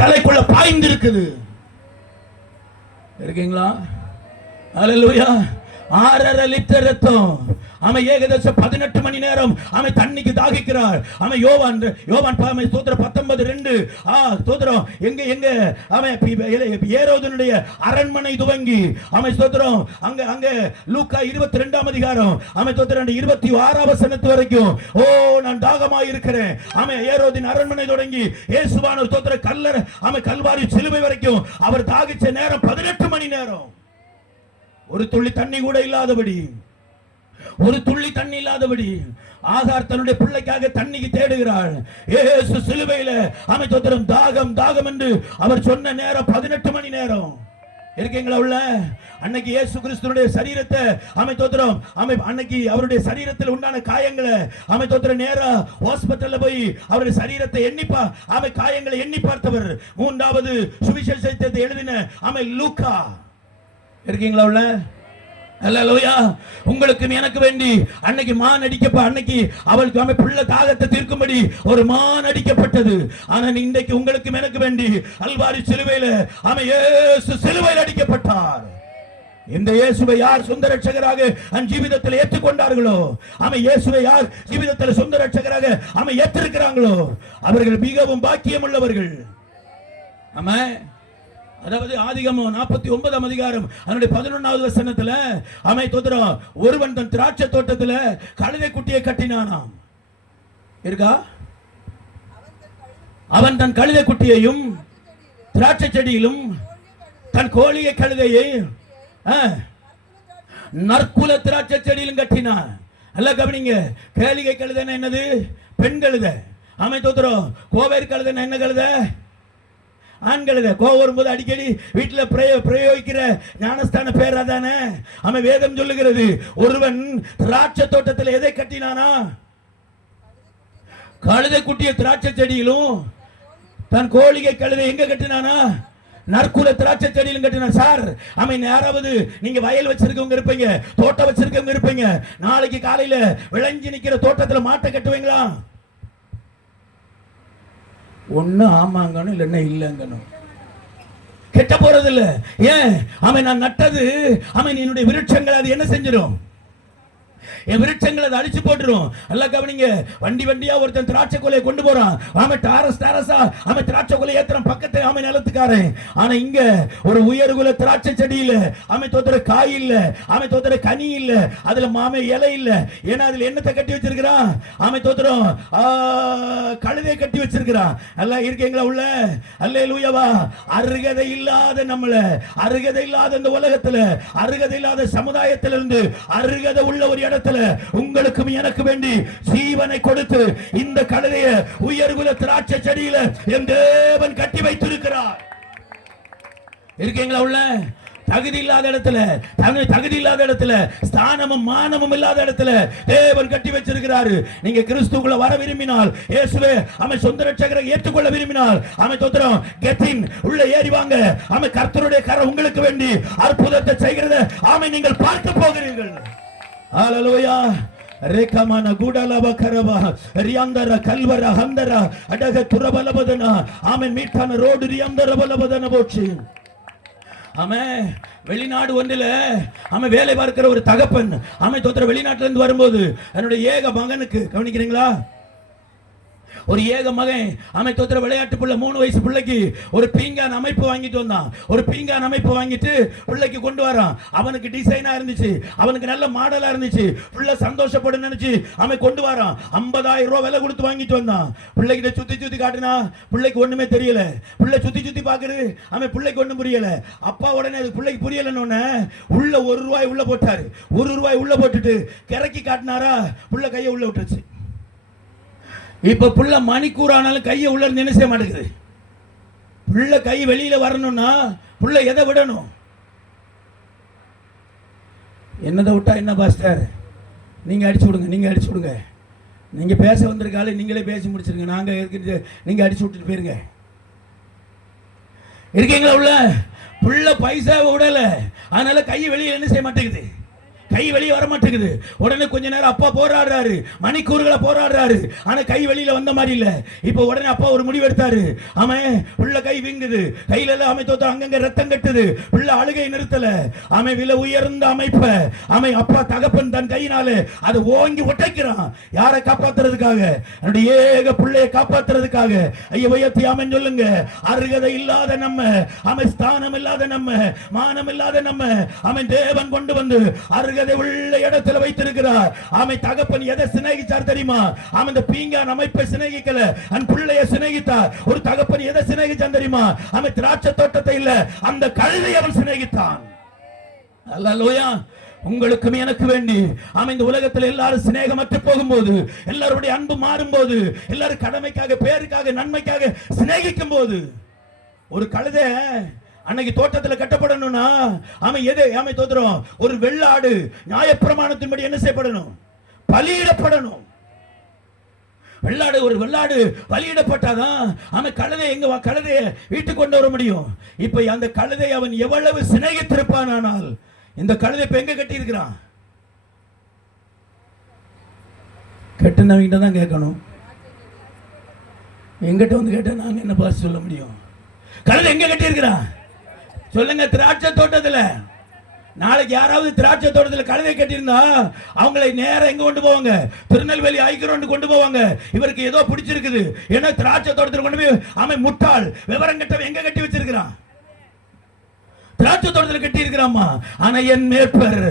தலைக்குள்ள பாய்ந்து இருக்குது. இருக்கீங்களா? அல்லேலூயா. 6.5 லிட்டர் ரத்தம். அவன் ஏகദേശம் 18 மணி நேரம் அவன் தண்ணிக்கு தாகிக்கிறார். அவன் யோவான் ஸ்தோத்திரம் 19:2 ஸ்தோத்திரம் எங்க அவன் ஏரோதனுடைய அரண்மனை துவங்கி அவன் ஸ்தோத்திரம் அங்க லூக்கா 22ஆம் அதிகாரம் அவன் ஸ்தோத்திரம் 26ஆம் வசனத்து வரைக்கும் நான் தாகமாய் இருக்கிறேன். அவன் ஏரோதின் அரண்மனை தொடங்கி இயேசுவான ஸ்தோத்திரம் கல்லறை அவன் கல்வாரி சிலுவை வரைக்கும் அவர் தாகிச்ச நேரம் 18 மணி நேரம். ஒரு துள்ளி தண்ணி கூட இல்லாதபடி, ஒரு துள்ளி தண்ணி இல்லாதபடி ஆகார் தன்னுடைய பிள்ளைக்காக தண்ணிக்கு தேடுகிறாள். இயேசு சிலுவையில அவன் தோத்திரம் தாகம் தாகம் என்று அவர் சொன்ன நேரம் 18 மணி நேரம். இருக்கீங்களா உள்ள? அன்னைக்கு இயேசு கிறிஸ்துவினுடைய சரீரத்தை அமை தோத்திரம் அன்னைக்கு அவருடைய சரீரத்தில் உண்டான காயங்களை அமை தோத்திரம் நேரா ஹாஸ்பிட்டல்ல போய் அவருடைய சரீரத்தை எண்ணிப்பா அமை காயங்களை எண்ணி பார்த்தவர் 3வது சுவிசேஷத்தை எழுதின அமை லூக்கா. இருக்கீங்களா உள்ள? அல்லேலூயா. உங்களுக்கும் எனக்கு வேண்டி அன்னைக்கு மான் அடிக்கப்ப அன்னைக்கு அவளுக்கு அவன் பிள்ளை தாகத்தை தீர்க்கும்படி ஒரு மான் அடிக்கப்பட்டது. ஆனா இன்றைக்கு உங்களுக்கும் எனக்கு வேண்டி அல்வாரி சிலுவையில அவன் இயேசு சிலுவையில் அடிக்கப்பட்டார். இந்த இயேசுவை யார் சொந்த ரட்சகராக ஜீவிதத்தில் ஏற்றுக்கொண்டார்களோ, அவன் இயேசுவை யார் ஜீவிதத்தில் சொந்த ரட்சகராக அவன் ஏற்றிருக்கிறாங்களோ அவர்கள் மிகவும் பாக்கியம் உள்ளவர்கள். ஆமென். அதாவது ஆதிகாமம் 49ஆம் அதிகாரம் அதனுடைய 11வது வசனத்துல அமை தோத்திரம் ஒருவன் தன் திராட்சை தோட்டத்துல கழுதை குட்டியை கட்டினானாம். இருக்கா? அவன் தன் கழுதை குட்டியையும் திராட்சை செடியிலும் தன் கோழியை கழுதையை நற்குல திராட்சை செடியிலும் கட்டினான். அல்ல கவனிங்க. கேளிகை கழுதைன்னா என்னது? பெண் கழுதை. அமை தோத்திரம் கோவேர் கழுதைன்னா என்ன கழுதை? ஆண்களுக்கு கோவம் வரும்போது அடிக்கடி வீட்டில் பிரயோகிக்கிற ஞானஸ்தான பேர் அதானே. அவன் வேதம் சொல்லுகிறது ஒருவன் திராட்சை தோட்டத்தில் எதை கட்டினானா? கழுதை குட்டிய திராட்சை செடியிலும் தன் கோழிகை கழுதை எங்க கட்டினானா? நற்குல திராட்சை செடியிலும் கட்டினான். சார் அவன் யாராவது நீங்க வயல் வச்சிருக்கவங்க இருப்பீங்க, தோட்டம் வச்சிருக்கவங்க இருப்பீங்க. நாளைக்கு காலையில விளைஞ்சி நிக்கிற தோட்டத்தில் மாட்டை கட்டுவீங்களா? ஒண்ணு ஆமாங்கணும், இல்லைன்னா இல்லைங்கணும். கெட்ட போறது இல்ல. ஏன்? அவன் நான் நட்டது அவன் என்னுடைய விருட்சங்கள் அது என்ன செஞ்சிடும்? என் விருட்சங்களை அதை அழிச்சு போட்டுரும். அல்ல கவனிங்க. வண்டி வண்டியா ஒருத்தன் திராட்சை கொலையை கொண்டு போறான். அவன் டாரஸா அவன் திராட்சை கொலை ஏத்துறான் பக்கத்தை அவன் நிலத்துக்காரன். ஆனா இங்க ஒரு உயர்குல திராட்சை செடி இல்ல, அவன் தோத்துற காய் இல்ல, அவன் தோத்துற கனி இல்ல, அதுல மாமை இலை இல்ல. ஏன்னா அதுல என்னத்தை கட்டி வச்சிருக்கிறான்? அவன் தோத்துறோம் கழுதை கட்டி வச்சிருக்கிறான். அல்ல இருக்கீங்களா உள்ள? அல்லேலூயாவா. அருகதை இல்லாத நம்மள, அருகதை இல்லாத இந்த உலகத்துல, அருகதை இல்லாத சமுதாயத்திலிருந்து அருகதை உள்ள ஒரு இடத்துல உங்களுக்கும் எனக்கு வேண்டி ஜீவனை கொடுத்து இந்த கழுதைய உயர்குல திராட்சை செடியில என் தேவன் கட்டி வைத்திருக்கிறார். இருக்கீங்களா உள்ள? தகுதி இல்லாத இடத்துல, தகுதி இல்லாத இடத்துல, ஸ்தானமும் மானமும் இல்லாத இடத்துல தேவன் கட்டி வச்சிருக்கிறாரு. நீங்க கிறிஸ்துவுக்குள்ள வர விரும்பினால், இயேசுவே அவன் சொந்த ரட்சகரை ஏற்றுக்கொள்ள விரும்பினால், அவன் தோத்திரம் கெட்டின் உள்ள ஏறி வாங்க. அவன் கர்த்தருடைய கரம் உங்களுக்கு வேண்டி அற்புதத்தை செய்கிறத ஆமை நீங்கள் பார்க்க போகிறீர்கள். ஹalleluya. ரேகமான குடலவ கரவ ரியாந்தர கல்வர ஹந்தர அடக துரபலபதன ஆமென். மீட்டான ரோடு ரியாந்தர பலபதன போச்சு. ஆமென். வெளிநாடு ஒன்றில அவன் வேலை பார்க்கிற ஒரு தகப்பன் அவன் தோத்திர வெளிநாட்டுல இருந்து வரும்போது என்னுடைய ஏக மகனுக்கு கவனிக்கிறீங்களா? ஒரு ஏக மகன் அவன் தோத்திர விளையாட்டு பிள்ளை 3 வயசு பிள்ளைக்கு ஒரு பீங்கான் அமைப்பு வாங்கிட்டு வந்தான். ஒரு பீங்கான் அமைப்பு வாங்கிட்டு பிள்ளைக்கு கொண்டு வரான். அவனுக்கு டிசைனா இருந்துச்சு, அவனுக்கு நல்ல மாடலா இருந்துச்சு. பிள்ளை சந்தோஷப்படும் நினைச்சு அவன் கொண்டு வரான். 50,000 ரூபாய் விலை கொடுத்து வாங்கிட்டு வந்தான். பிள்ளைகிட்ட சுத்தி காட்டினா பிள்ளைக்கு ஒண்ணுமே தெரியல. பிள்ளை சுத்தி பாக்குது, அவன் பிள்ளைக்கு ஒண்ணும் புரியல. அப்பா உடனே அது பிள்ளைக்கு புரியலன்னு உள்ள 1 ரூபாய் உள்ள போட்டாரு. 1 ரூபாய் உள்ள போட்டுட்டு கிறக்கி காட்டினாரா, பிள்ளை கையை உள்ள விட்டுருச்சு. இப்ப புள்ள மணிக்கூறானாலும் கையை உள்ள என்ன செய்ய மாட்டேங்குது. புள்ள கை வெளியில வரணும்னா புள்ள எதை விடணும்? என்னதை விட்டா என்ன பாஸ்டர்? நீங்க அடிச்சு விடுங்க, நீங்க அடிச்சு விடுங்க. நீங்க பேச வந்திருக்காலே நீங்களே பேசி முடிச்சிருங்க. நாங்க இருக்கிறது நீங்க அடிச்சு விட்டுட்டு போயிருங்க. இருக்கீங்களா உள்ள? புள்ள பைசாவை விடல, அதனால கையை வெளியே என்ன செய்ய மாட்டேங்குது. கை வெளியே வர மாட்டேங்குது. உடனே கொஞ்ச நேரம் அப்பா போராடுறாரு, மணிக்கூறுகளை போராடுறாரு, ஆனா கை வெளியில வந்த மாதிரி இல்ல. இப்ப உடனே அப்பா ஒரு முடிவு எடுத்தாரு. அவன் உள்ள கை வீங்குது, கையில எல்லாம் அமை தோத்த அங்கங்க ரத்தம் கட்டுது. உள்ள அழுகை நிறுத்தல. அவன் விலை உயர்ந்த அமைப்ப அவன் அப்பா தகப்பன் தன் கையினால அதை ஓங்கி ஒட்டைக்கிறான். யாரை காப்பாத்துறதுக்காக? என்னுடைய ஏக பிள்ளையை காப்பாத்துறதுக்காக. ஐயா உயர்த்தி அவன் சொல்லுங்க, அருகதை இல்லாத நம்ம, அவன் ஸ்தானம் இல்லாத நம்ம, மானம் இல்லாத நம்ம, அவன் தேவன் கொண்டு வந்து அருகதை உள்ள இடத்துல வைத்திருக்கிறார். அவன் தகப்பன் எதை சிநேகிச்சார் தெரியுமா? அவன் இந்த பீங்கான் அமைப்பை சிநேகிக்கல, அந்த பிள்ளையை சிநேகித்தார். ஒரு தகப்பன் எதை சிநேகிச்சான் தெரியுமா? அவன் திராட்சை தோட்டத்தை இல்ல, அந்த கழுதை அவன் சிநேகித்தான். அல்லேலூயா. உங்களுக்கும் எனக்கு வேண்டி அவன் இந்த உலகத்தில் எல்லாரும் சிநேகமற்று போகும்போது, எல்லாருடைய அன்பு மாறும்போது, எல்லாரும் கடமைக்காக, பேருக்காக, நன்மைக்காக சிநேகிக்கும் போது, ஒரு கழுதை அன்னைக்கு தோட்டத்துல கட்டப்படணும்னா அவன் எது அவன் தோத்துறோம்? ஒரு வெள்ளாடு நியாயப்பிரமாணத்தின்படி என்ன செய்யப்படணும்? பலியிடப்படணும். வெள்ளாடு, ஒரு வெள்ளாடு பலியிடப்பட்டாதான் அவன் கழுதை எங்க கழுதையை வீட்டுக்கு கொண்டு வர முடியும். இப்ப அந்த கழுதை அவன் எவ்வளவு சிநேகித்திருப்பான். ஆனால் இந்த கழுதை இப்ப எங்க கட்டி இருக்கிறான்? கட்டினவங்கிட்ட தான் கேட்கணும். எங்கிட்ட வந்து கேட்ட நாங்க என்ன பாஸ் சொல்ல முடியும்? கழுதை எங்க கட்டி இருக்கிறான் சொல்லுங்க? திராட்சை தோட்டத்துல. நாளைக்கு யாராவது திராட்சை தோட்டத்தில் கழுதை கட்டியிருந்தா அவங்களை நேரம் எங்க கொண்டு போவாங்க? திருநெல்வேலி ஐக்கிரோண்டு கொண்டு போவாங்க. இவருக்கு ஏதோ பிடிச்சிருக்குது, ஏன்னா திராட்சை தோட்டத்தில் கொண்டு போய் அவன் முட்டாள் விவரம் கட்டவன் எங்க கட்டி வச்சிருக்கிறான்? திராட்சை தோட்டத்தில் கட்டி இருக்கிறாமா. ஆனா என் மேற்பர்